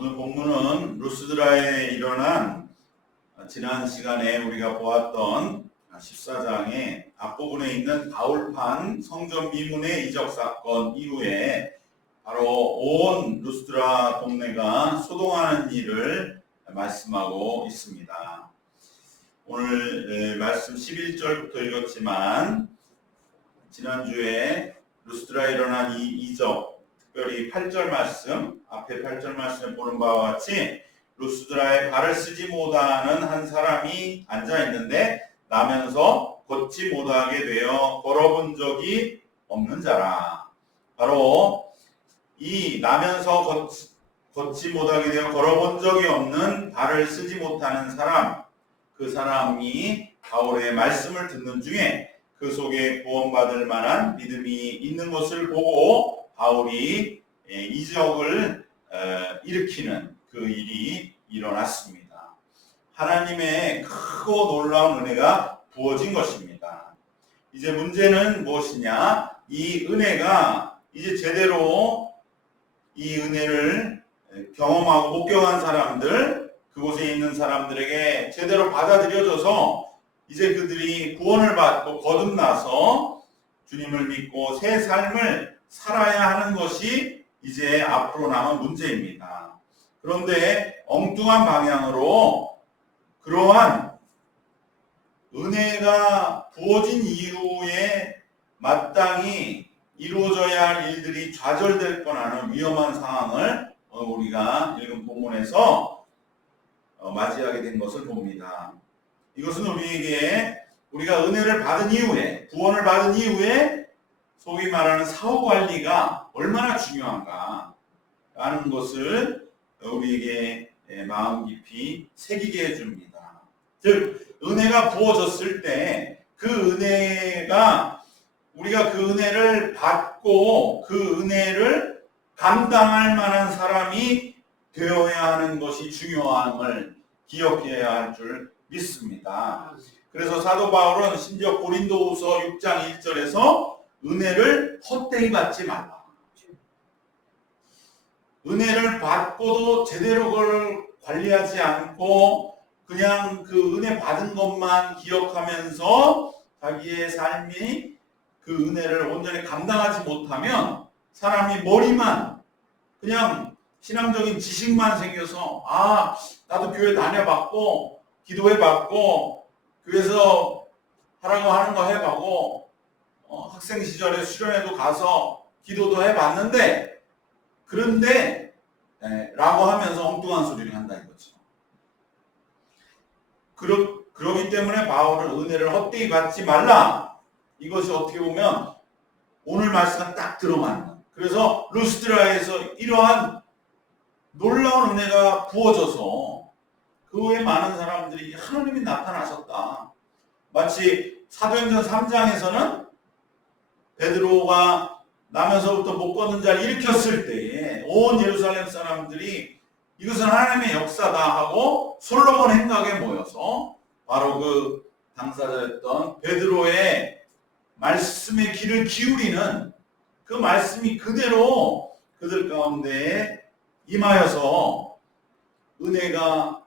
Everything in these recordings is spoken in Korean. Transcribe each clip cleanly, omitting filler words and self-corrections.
오늘 본문은 루스드라에 일어난 지난 시간에 우리가 보았던 14장의 앞부분에 있는 바울판 성전 미문의 이적 사건 이후에 바로 온 루스드라 동네가 소동하는 일을 말씀하고 있습니다. 오늘 말씀 11절부터 읽었지만 지난주에 루스드라에 일어난 이 이적, 특별히 8절 말씀, 앞에 8절 말씀에 보는 바와 같이 루스드라에 발을 쓰지 못하는 한 사람이 앉아 있는데 나면서 걷지 못하게 되어 걸어본 적이 없는 자라. 바로 이 나면서 걷지 못하게 되어 걸어본 적이 없는 발을 쓰지 못하는 사람, 그 사람이 바울의 말씀을 듣는 중에 그 속에 구원받을 만한 믿음이 있는 것을 보고 바울이 이적을 일으키는 그 일이 일어났습니다. 하나님의 크고 놀라운 은혜가 부어진 것입니다. 이제 문제는 무엇이냐? 이 은혜가 이제 제대로 이 은혜를 경험하고 목격한 사람들, 그곳에 있는 사람들에게 제대로 받아들여져서 이제 그들이 구원을 받고 거듭나서 주님을 믿고 새 삶을 살아야 하는 것이 이제 앞으로 남은 문제입니다. 그런데 엉뚱한 방향으로 그러한 은혜가 부어진 이후에 마땅히 이루어져야 할 일들이 좌절될 뻔하는 위험한 상황을 우리가 읽은 본문에서 맞이하게 된 것을 봅니다. 이것은 우리가 은혜를 받은 이후에, 구원을 받은 이후에 소위 말하는 사후 관리가 얼마나 중요한가 라는 것을 우리에게 마음 깊이 새기게 해줍니다. 즉, 은혜가 부어졌을 때 그 은혜가 우리가 그 은혜를 받고 그 은혜를 감당할 만한 사람이 되어야 하는 것이 중요함을 기억해야 할 줄 믿습니다. 그래서 사도 바울은 심지어 고린도후서 6장 1절에서 은혜를 헛되이 받지 말라. 은혜를 받고도 제대로 그걸 관리하지 않고 그냥 그 은혜 받은 것만 기억하면서 자기의 삶이 그 은혜를 온전히 감당하지 못하면 사람이 머리만 그냥 신앙적인 지식만 생겨서 나도 교회 다녀봤고 기도해봤고 교회에서 하라고 하는 거 해봤고 학생 시절에 수련회도 가서 기도도 해봤는데 그런데 라고 하면서 엉뚱한 소리를 한다 이거죠. 그러기 때문에 바울은 은혜를 헛되이 받지 말라. 이것이 어떻게 보면 오늘 말씀과 딱 들어맞는. 그래서 루스드라에서 이러한 놀라운 은혜가 부어져서 그 후에 많은 사람들이 하나님이 나타나셨다. 마치 사도행전 3장에서는 베드로가 나면서부터 못 걷는 자를 일으켰을 때에 온 예루살렘 사람들이 이것은 하나님의 역사다 하고 솔로몬 행각에 모여서 바로 그 당사자였던 베드로의 말씀의 귀를 기울이는 그 말씀이 그대로 그들 가운데에 임하여서 은혜가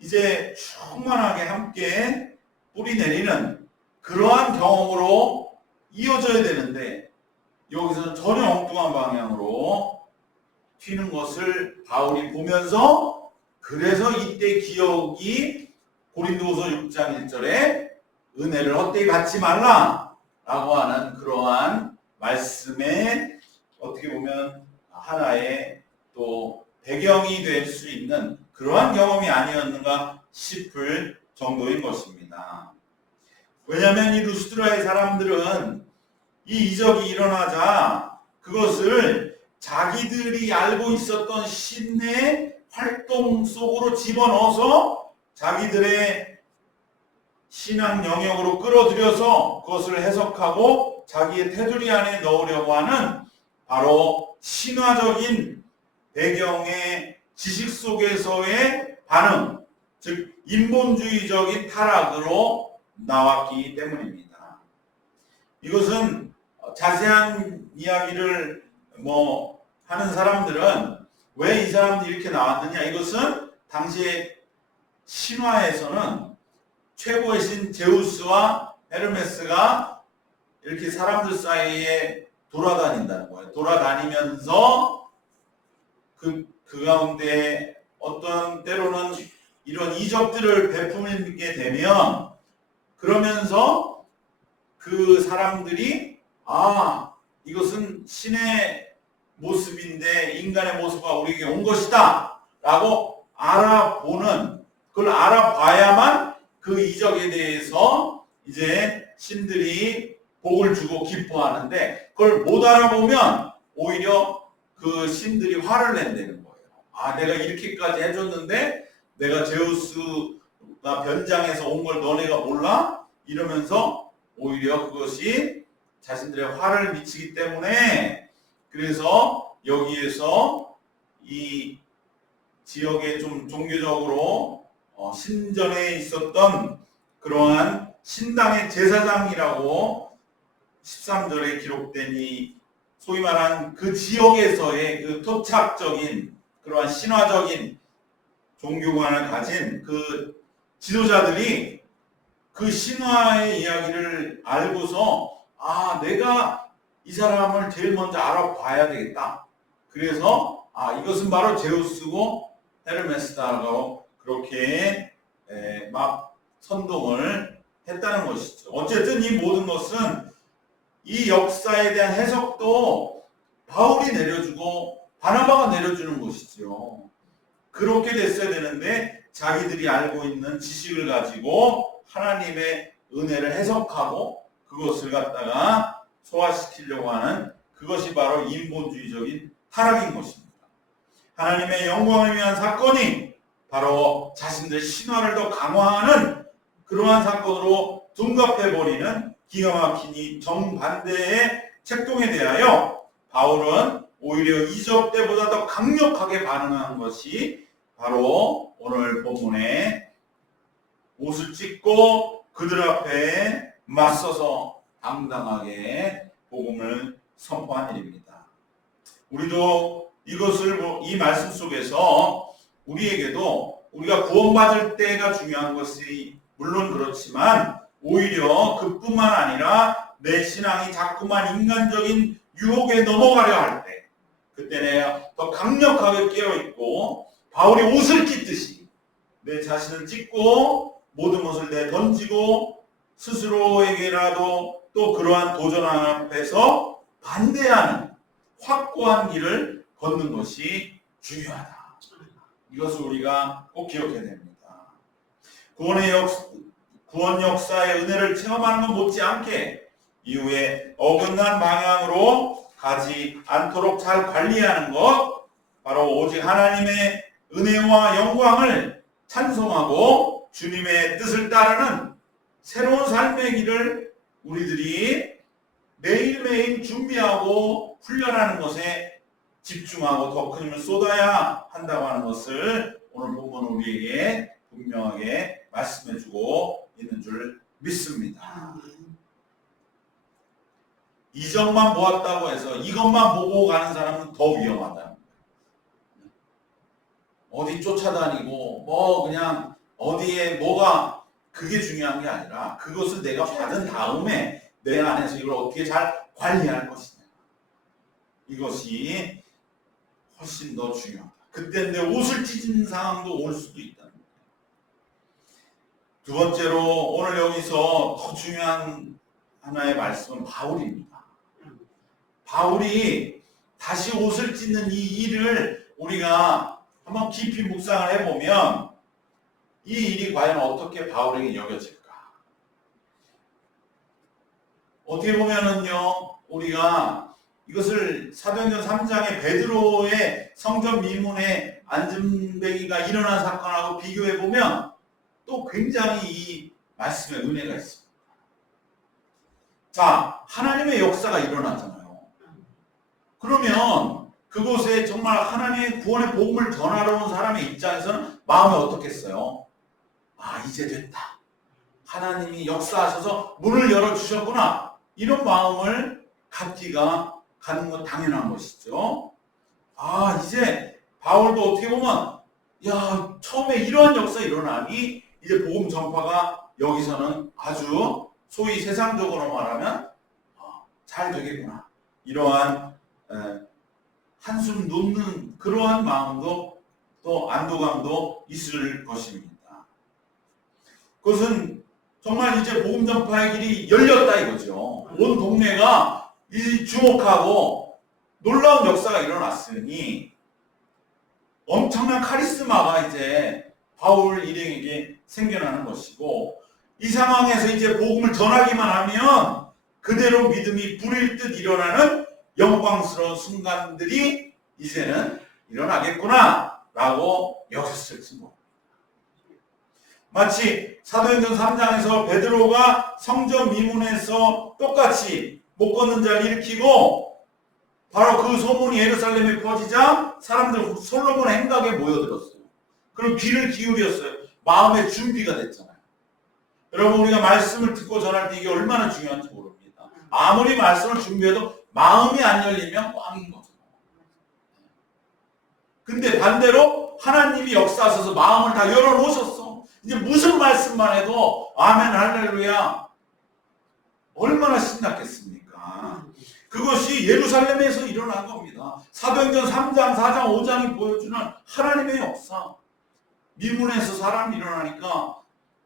이제 충만하게 함께 뿌리내리는 그러한 경험으로 이어져야 되는데 여기서는 전혀 엉뚱한 방향으로 튀는 것을 바울이 보면서 그래서 이때 기억이 고린도후서 6장 1절에 은혜를 헛되이 받지 말라 라고 하는 그러한 말씀에 어떻게 보면 하나의 또 배경이 될 수 있는 그러한 경험이 아니었는가 싶을 정도인 것입니다. 왜냐하면 이 루스드라의 사람들은 이 이적이 일어나자 그것을 자기들이 알고 있었던 신의 활동 속으로 집어넣어서 자기들의 신앙 영역으로 끌어들여서 그것을 해석하고 자기의 테두리 안에 넣으려고 하는 바로 신화적인 배경의 지식 속에서의 반응, 즉 인본주의적인 타락으로 나왔기 때문입니다. 이것은 자세한 이야기를 하는 사람들은 왜 이 사람들이 이렇게 나왔느냐? 이것은 당시에 신화에서는 최고의 신 제우스와 헤르메스가 이렇게 사람들 사이에 돌아다닌다는 거예요. 돌아다니면서 그 가운데 어떤 때로는 이런 이적들을 베풀게 되면 그러면서 그 사람들이 이것은 신의 모습인데 인간의 모습과 우리에게 온 것이다 라고 알아보는, 그걸 알아봐야만 그 이적에 대해서 이제 신들이 복을 주고 기뻐하는데, 그걸 못 알아보면 오히려 그 신들이 화를 낸다는 거예요. 내가 이렇게까지 해줬는데 내가 제우스가 변장해서 온 걸 너네가 몰라? 이러면서 오히려 그것이 자신들의 화를 미치기 때문에, 그래서 여기에서 이 지역에 좀 종교적으로 신전에 있었던 그러한 신당의 제사장이라고 13절에 기록된 이 소위 말한 그 지역에서의 그 토착적인 그러한 신화적인 종교관을 가진 그 지도자들이 그 신화의 이야기를 알고서 내가 이 사람을 제일 먼저 알아봐야 되겠다. 그래서 이것은 바로 제우스고 헤르메스다라고 그렇게 막 선동을 했다는 것이죠. 어쨌든 이 모든 것은 이 역사에 대한 해석도 바울이 내려주고 바나바가 내려주는 것이죠. 그렇게 됐어야 되는데 자기들이 알고 있는 지식을 가지고 하나님의 은혜를 해석하고 그것을 갖다가 소화시키려고 하는, 그것이 바로 인본주의적인 타락인 것입니다. 하나님의 영광을 위한 사건이 바로 자신들의 신화를 더 강화하는 그러한 사건으로 둔갑해버리는 기가 막힌 이 정반대의 책동에 대하여 바울은 오히려 이적 때보다 더 강력하게 반응한 것이 바로 오늘 본문에 옷을 찢고 그들 앞에 맞서서 당당하게 복음을 선포한 일입니다. 우리도 이것을 이 말씀 속에서 우리에게도 우리가 구원받을 때가 중요한 것이 물론 그렇지만 오히려 그뿐만 아니라 내 신앙이 자꾸만 인간적인 유혹에 넘어가려 할 때, 그때 내가 더 강력하게 깨어있고 바울이 옷을 찢듯이 내 자신을 찢고 모든 것을 내던지고 스스로에게라도 또 그러한 도전 앞에서 반대하는 확고한 길을 걷는 것이 중요하다. 이것을 우리가 꼭 기억해야 됩니다. 구원 역사의 은혜를 체험하는 것 못지않게 이후에 어긋난 방향으로 가지 않도록 잘 관리하는 것, 바로 오직 하나님의 은혜와 영광을 찬송하고 주님의 뜻을 따르는 새로운 삶의 길을 우리들이 매일매일 준비하고 훈련하는 것에 집중하고 더 큰 힘을 쏟아야 한다고 하는 것을 오늘 본문은 우리에게 분명하게 말씀해주고 있는 줄 믿습니다. 이적만 보았다고 해서 이것만 보고 가는 사람은 더 위험하다는 거예요. 어디 쫓아다니고 그냥 어디에 뭐가 그게 중요한 게 아니라 그것을 내가 받은 다음에 내 안에서 이걸 어떻게 잘 관리할 것이냐, 이것이 훨씬 더 중요하다. 그때 내 옷을 찢은 상황도 올 수도 있다는 거예요. 두 번째로 오늘 여기서 더 중요한 하나의 말씀은 바울입니다. 바울이 다시 옷을 찢는 이 일을 우리가 한번 깊이 묵상을 해보면 이 일이 과연 어떻게 바울에게 여겨질까? 어떻게 보면은요, 우리가 이것을 사도행전 3장의 베드로의 성전 미문에 안전뱅이가 일어난 사건하고 비교해보면 또 굉장히 이 말씀에 은혜가 있습니다. 자, 하나님의 역사가 일어나잖아요. 그러면 그곳에 정말 하나님의 구원의 복음을 전하러 온 사람의 입장에서는 마음이 어떻겠어요? 이제 됐다. 하나님이 역사하셔서 문을 열어주셨구나. 이런 마음을 갖기가 가는 건 당연한 것이죠. 이제 바울도 어떻게 보면 야, 처음에 이러한 역사 일어나니 이제 복음 전파가 여기서는 아주 소위 세상적으로 말하면 잘 되겠구나. 이러한 한숨 놓는 그러한 마음도 또 안도감도 있을 것입니다. 그것은 정말 이제 복음 전파의 길이 열렸다 이거죠. 온 동네가 이 주목하고 놀라운 역사가 일어났으니 엄청난 카리스마가 이제 바울 일행에게 생겨나는 것이고, 이 상황에서 이제 복음을 전하기만 하면 그대로 믿음이 불일 듯 일어나는 영광스러운 순간들이 이제는 일어나겠구나 라고 여겼을지 모릅니다. 마치 사도행전 3장에서 베드로가 성전 미문에서 똑같이 못 걷는 자를 일으키고 바로 그 소문이 예루살렘에 퍼지자 사람들 솔로몬의 행각에 모여들었어요. 그럼 귀를 기울였어요. 마음의 준비가 됐잖아요. 여러분, 우리가 말씀을 듣고 전할 때 이게 얼마나 중요한지 모릅니다. 아무리 말씀을 준비해도 마음이 안 열리면 꽝인 거죠. 근데 반대로 하나님이 역사하셔서 마음을 다 열어놓으셨어. 이제 무슨 말씀만 해도 아멘 할렐루야 얼마나 신났겠습니까? 그것이 예루살렘에서 일어난 겁니다. 사도행전 3장, 4장, 5장이 보여주는 하나님의 역사. 미문에서 사람이 일어나니까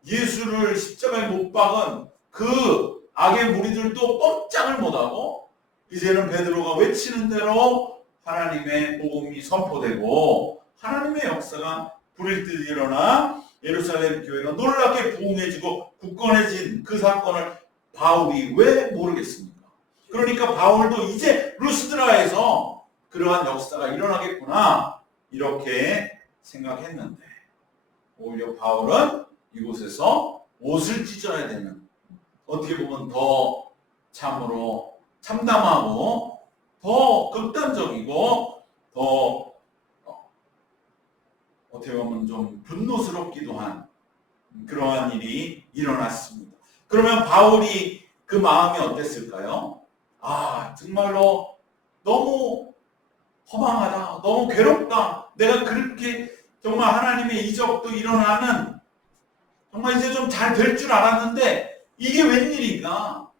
예수를 십자가에 못 박은 그 악의 무리들도 꼼짝을 못하고 이제는 베드로가 외치는 대로 하나님의 복음이 선포되고 하나님의 역사가 불일 듯 일어나 예루살렘 교회가 놀랍게 부흥해지고 굳건해진 그 사건을 바울이 왜 모르겠습니까? 그러니까 바울도 이제 루스드라에서 그러한 역사가 일어나겠구나 이렇게 생각했는데 오히려 바울은 이곳에서 옷을 찢어야 되는, 어떻게 보면 더 참으로 참담하고 더 극단적이고 더 어떻게 보면 좀 분노스럽기도 한 그러한 일이 일어났습니다. 그러면 바울이 그 마음이 어땠을까요? 정말로 너무 허망하다, 너무 괴롭다, 내가 그렇게 정말 하나님의 이적도 일어나는 정말 이제 좀 잘 될 줄 알았는데 이게 웬일인가,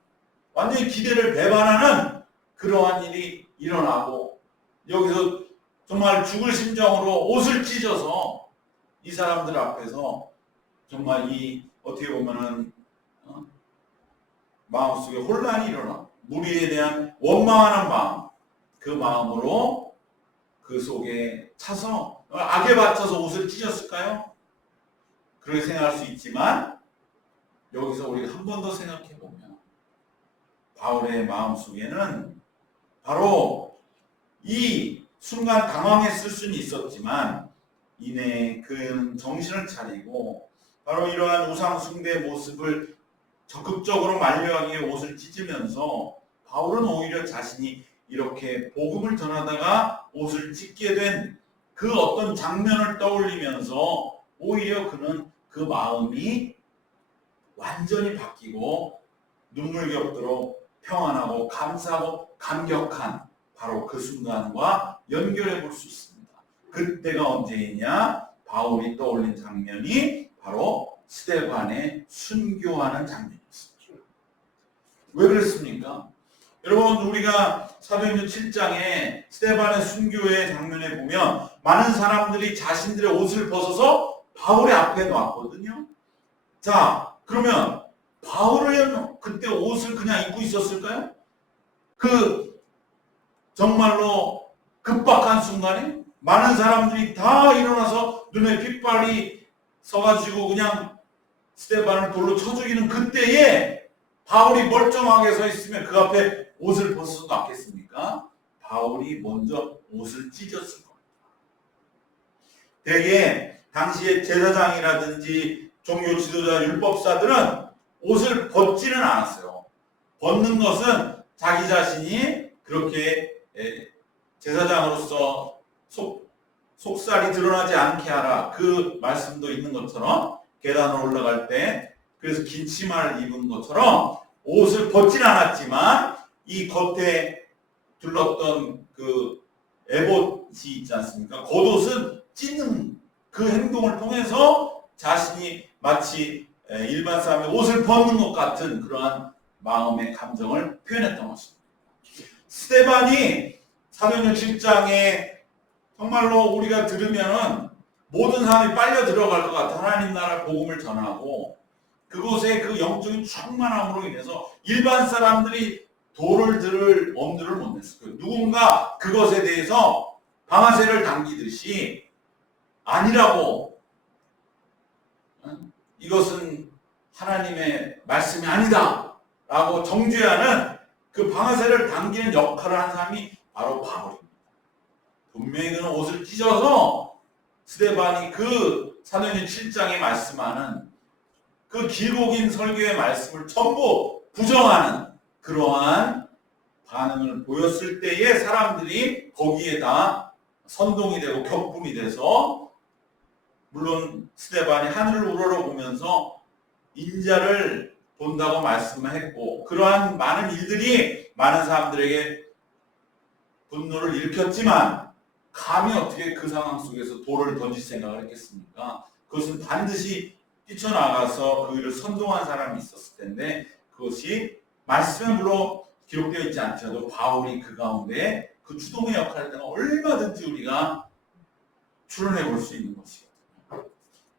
완전히 기대를 배반하는 그러한 일이 일어나고 여기서 정말 죽을 심정으로 옷을 찢어서 이 사람들 앞에서 정말 이 어떻게 보면은 마음속에 혼란이 일어나 무리에 대한 원망하는 마음, 그 마음으로 그 속에 차서 악에 받쳐서 옷을 찢었을까요? 그렇게 생각할 수 있지만 여기서 우리가 한 번 더 생각해 보면 바울의 마음속에는 바로 이 순간 당황했을 수는 있었지만 이내 그는 정신을 차리고 바로 이러한 우상 숭배 모습을 적극적으로 만류하기 위해 옷을 찢으면서 바울은 오히려 자신이 이렇게 복음을 전하다가 옷을 찢게 된 그 어떤 장면을 떠올리면서 오히려 그는 그 마음이 완전히 바뀌고 눈물겹도록 평안하고 감사하고 감격한 바로 그 순간과 연결해 볼 수 있습니다. 그때가 언제이냐? 바울이 떠올린 장면이 바로 스데반의 순교하는 장면이었습니다. 왜 그랬습니까? 여러분, 우리가 사도행전 7장에 스데반의 순교의 장면에 보면 많은 사람들이 자신들의 옷을 벗어서 바울의 앞에 놨거든요. 자, 그러면 바울은 그때 옷을 그냥 입고 있었을까요? 그 정말로 급박한 순간에 많은 사람들이 다 일어나서 눈에 핏발이 서가지고 그냥 스데반을 돌로 쳐 죽이는 그때에 바울이 멀쩡하게 서 있으면 그 앞에 옷을 벗어서 놨겠습니까? 바울이 먼저 옷을 찢었을 겁니다. 대개 당시에 제사장이라든지 종교 지도자 율법사들은 옷을 벗지는 않았어요. 벗는 것은 자기 자신이 그렇게 제사장으로서 속살이 드러나지 않게 하라, 그 말씀도 있는 것처럼 계단으로 올라갈 때 그래서 긴 치마를 입은 것처럼 옷을 벗지는 않았지만 이 겉에 둘렀던 그 에봇이 있지 않습니까? 겉옷은 찢는 그 행동을 통해서 자신이 마치 일반 사람의 옷을 벗는 것 같은 그러한 마음의 감정을 표현했던 것입니다. 스데반이 사도행전 7장에 정말로 우리가 들으면은 모든 사람이 빨려 들어갈 것 같아 하나님 나라 복음을 전하고 그곳에 그 영적인 충만함으로 인해서 일반 사람들이 돌을 들을 엄두를 못 냈을 거예요. 누군가 그것에 대해서 방아쇠를 당기듯이 아니라고, 이것은 하나님의 말씀이 아니다 라고 정죄하는 그 방아쇠를 당기는 역할을 한 사람이 바로 바울입니다. 분명히 그는 옷을 찢어서 스데반이 그 사도행전 7장에 말씀하는 그 길고 긴 설교의 말씀을 전부 부정하는 그러한 반응을 보였을 때에 사람들이 거기에다 선동이 되고 격분이 돼서, 물론 스데반이 하늘을 우러러보면서 인자를 본다고 말씀했고 그러한 많은 일들이 많은 사람들에게 분노를 일으켰지만 감히 어떻게 그 상황 속에서 돌을 던질 생각을 했겠습니까? 그것은 반드시 뛰쳐나가서 그 일을 선동한 사람이 있었을 텐데 그것이 말씀에 물론 기록되어 있지 않더라도 바울이 그 가운데 그 주동의 역할을 했다가 얼마든지 우리가 추론해 볼 수 있는 것이거든요.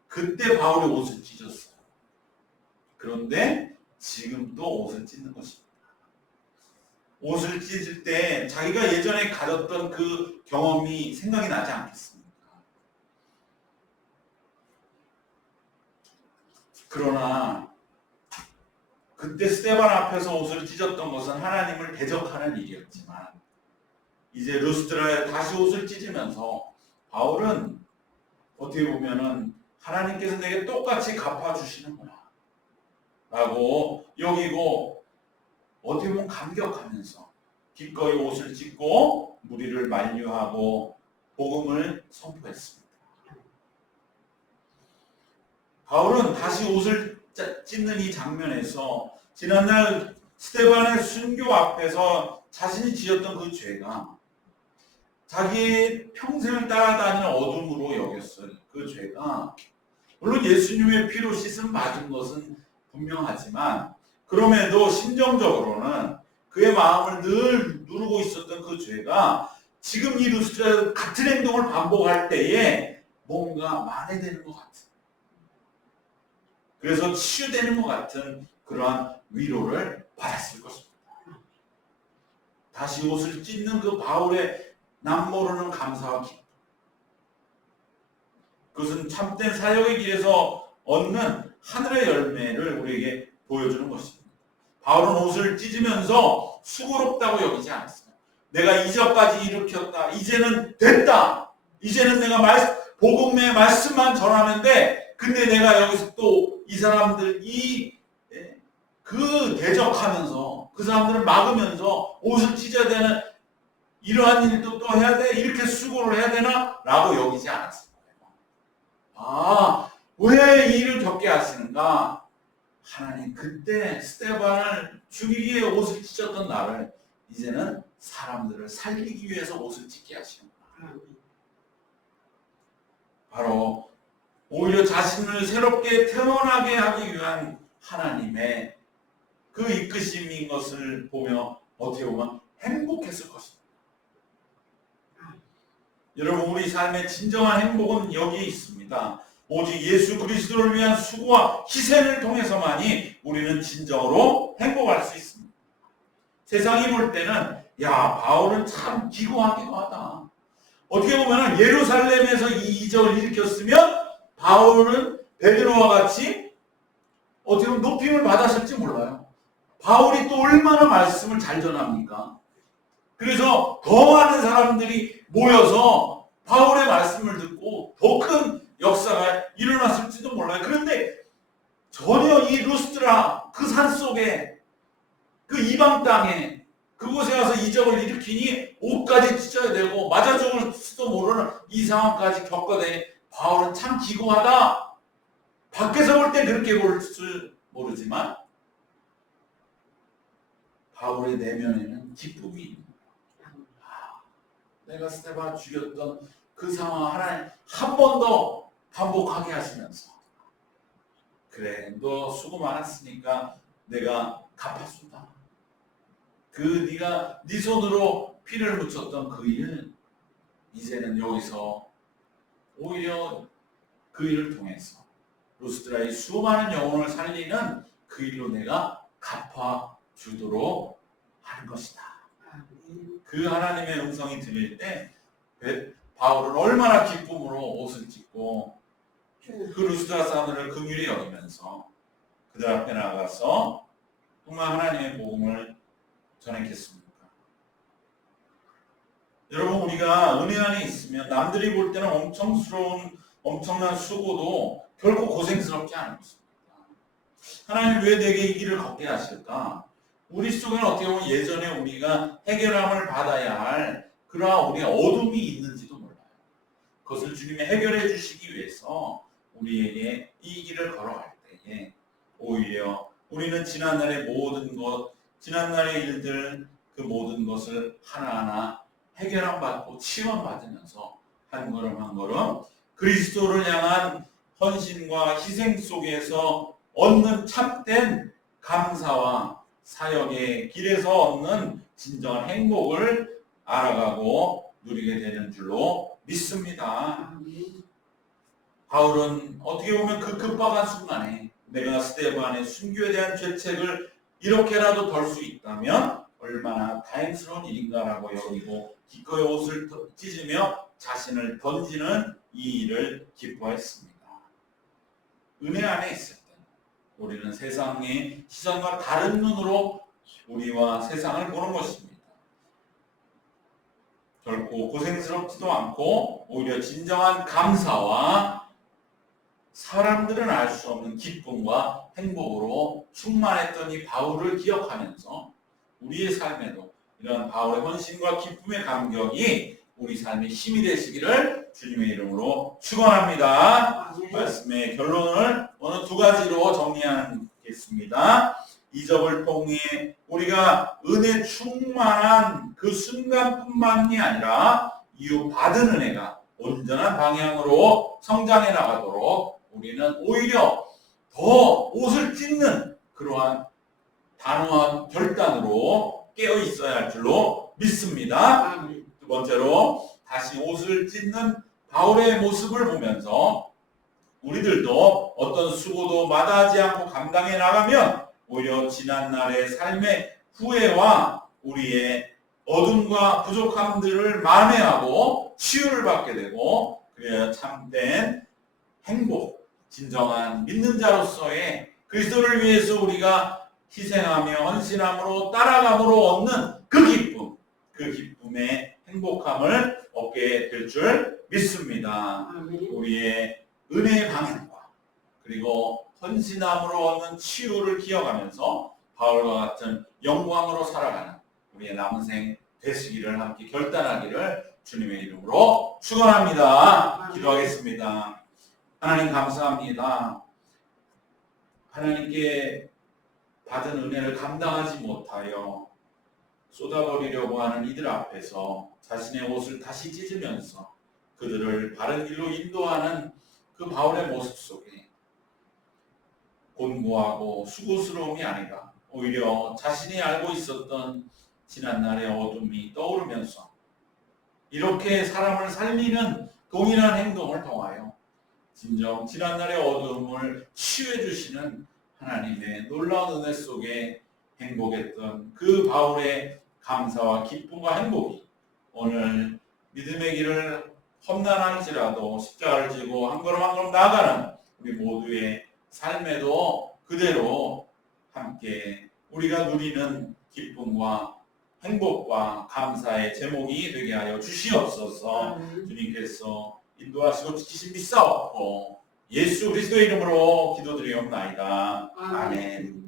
그때 바울이 옷을 찢었어요. 그런데 지금 또 옷을 찢는 것입니다. 옷을 찢을 때 자기가 예전에 가졌던 그 경험이 생각이 나지 않겠습니까? 그러나 그때 스데반 앞에서 옷을 찢었던 것은 하나님을 대적하는 일이었지만 이제 루스드라에 다시 옷을 찢으면서 바울은 어떻게 보면은 하나님께서 내게 똑같이 갚아주시는구나 라고 여기고 어떻게 보면 감격하면서 기꺼이 옷을 찢고 무리를 만류하고 복음을 선포했습니다. 바울은 다시 옷을 찢는 이 장면에서 지난날 스데반의 순교 앞에서 자신이 지었던 그 죄가 자기의 평생을 따라다니는 어둠으로 여겼어요. 그 죄가 물론 예수님의 피로 씻음 받은 것은 분명하지만 그럼에도 심정적으로는 그의 마음을 늘 누르고 있었던 그 죄가 지금 이 루스드라 같은 행동을 반복할 때에 뭔가 만회되는 것 같은, 그래서 치유되는 것 같은 그러한 위로를 받았을 것입니다. 다시 옷을 찢는 그 바울의 남모르는 감사와 기쁨, 그것은 참된 사역의 길에서 얻는 하늘의 열매를 우리에게 보여주는 것입니다. 바울은 옷을 찢으면서 수고롭다고 여기지 않았어요. 내가 이전까지 일으켰다. 이제는 됐다. 이제는 내가 복음의 말씀만 전하면 돼. 근데 내가 여기서 또 이 사람들이 그 대적하면서 그 사람들을 막으면서 옷을 찢어야 되는 이러한 일도 또 해야 돼? 이렇게 수고를 해야 되나? 라고 여기지 않았어요. 아, 왜 이 일을 겪게 하시는가? 하나님 그때 스데반을 죽이기 위해 옷을 찢었던 나를 이제는 사람들을 살리기 위해서 옷을 찢게 하시는구나. 바로 오히려 자신을 새롭게 태어나게 하기 위한 하나님의 그 이끄심인 것을 보며 어떻게 보면 행복했을 것입니다. 여러분, 우리 삶의 진정한 행복은 여기에 있습니다. 오직 예수 그리스도를 위한 수고와 희생을 통해서만이 우리는 진정으로 행복할 수 있습니다. 세상이 볼 때는 야, 바울은 참 기고하기도 하다. 어떻게 보면 예루살렘에서 이 이적을 일으켰으면 바울은 베드로와 같이 어떻게 보면 높임을 받았을지 몰라요. 바울이 또 얼마나 말씀을 잘 전합니까? 그래서 더 많은 사람들이 모여서 바울의 말씀을 듣고 더 큰 역사가 일어났을지도 몰라요. 그런데 전혀 이 루스드라 그 산속에 그 이방 땅에 그곳에 가서 이적을 일으키니 옷까지 찢어야 되고 맞아 죽을지도 모르는 이 상황까지 겪어대니 바울은 참 기고하다. 밖에서 볼 때 그렇게 볼 줄 모르지만 바울의 내면에는 기쁨이 있는 거예요. 내가 스데반 죽였던 그 상황 하나님 한 번 더 반복하게 하시면서 그래 너 수고 많았으니까 내가 갚아준다. 그 네가 네 손으로 피를 묻혔던 그 일 이제는 여기서 오히려 그 일을 통해서 루스드라의 수많은 영혼을 살리는 그 일로 내가 갚아주도록 하는 것이다. 그 하나님의 음성이 들릴 때 바울은 얼마나 기쁨으로 옷을 찢고 그 루스드라 사람들을 긍휼히 여기면서 그들 앞에 나가서 정말 하나님의 복음을 전했겠습니까? 여러분 우리가 은혜 안에 있으면 남들이 볼 때는 엄청난 수고도 결코 고생스럽지 않은 것입니다. 하나님 왜 내게 이 길을 걷게 하실까? 우리 속에는 어떻게 보면 예전에 우리가 해결함을 받아야 할 그러한 우리의 어둠이 있는지도 몰라요. 그것을 주님이 해결해 주시기 위해서 우리에게 이 길을 걸어갈 때에 오히려 우리는 지난날의 모든 것, 지난날의 일들 그 모든 것을 하나하나 해결함 받고 치유함 받으면서 한 걸음 한 걸음 그리스도를 향한 헌신과 희생 속에서 얻는 참된 감사와 사역의 길에서 얻는 진정한 행복을 알아가고 누리게 되는 줄로 믿습니다. 바울은 어떻게 보면 그 급박한 순간에 내가 스데반의 순교에 대한 죄책을 이렇게라도 덜 수 있다면 얼마나 다행스러운 일인가라고 여기고 기꺼이 옷을 찢으며 자신을 던지는 이 일을 기뻐했습니다. 은혜 안에 있을 때 우리는 세상의 시선과 다른 눈으로 우리와 세상을 보는 것입니다. 결코 고생스럽지도 않고 오히려 진정한 감사와 사람들은 알 수 없는 기쁨과 행복으로 충만했던 이 바울을 기억하면서 우리의 삶에도 이런 바울의 헌신과 기쁨의 감격이 우리 삶의 힘이 되시기를 주님의 이름으로 축원합니다. 말씀의 결론을 어느 두 가지로 정리하겠습니다. 이 접을 통해 우리가 은혜 충만한 그 순간뿐만이 아니라 이후 받은 은혜가 온전한 방향으로 성장해 나가도록 우리는 오히려 더 옷을 찢는 그러한 단호한 결단으로 깨어 있어야 할 줄로 믿습니다. 두 번째로 다시 옷을 찢는 바울의 모습을 보면서 우리들도 어떤 수고도 마다하지 않고 감당해 나가면 오히려 지난날의 삶의 후회와 우리의 어둠과 부족함들을 만회하고 치유를 받게 되고 그래야 참된 행복, 진정한 믿는 자로서의 그리스도를 위해서 우리가 희생하며 헌신함으로 따라감으로 얻는 그 기쁨, 그 기쁨의 행복함을 얻게 될 줄 믿습니다. 우리의 은혜의 방향과 그리고 헌신함으로 얻는 치유를 기억하면서 바울과 같은 영광으로 살아가는 우리의 남은 생 되시기를 함께 결단하기를 주님의 이름으로 축원합니다. 기도하겠습니다. 하나님 감사합니다. 하나님께 받은 은혜를 감당하지 못하여 쏟아버리려고 하는 이들 앞에서 자신의 옷을 다시 찢으면서 그들을 바른 길로 인도하는 그 바울의 모습 속에 곤고하고 수고스러움이 아니라 오히려 자신이 알고 있었던 지난날의 어둠이 떠오르면서 이렇게 사람을 살리는 동일한 행동을 통하여 진정 지난날의 어둠을 치유해 주시는 하나님의 놀라운 은혜 속에 행복했던 그 바울의 감사와 기쁨과 행복이 오늘 믿음의 길을 험난할지라도 십자가를 지고 한 걸음 한 걸음 나아가는 우리 모두의 삶에도 그대로 함께 우리가 누리는 기쁨과 행복과 감사의 제목이 되게 하여 주시옵소서. 주님께서 인도하시고 지키신 믿사옵고 예수 그리스도의 이름으로 기도드리옵나이다. 아멘.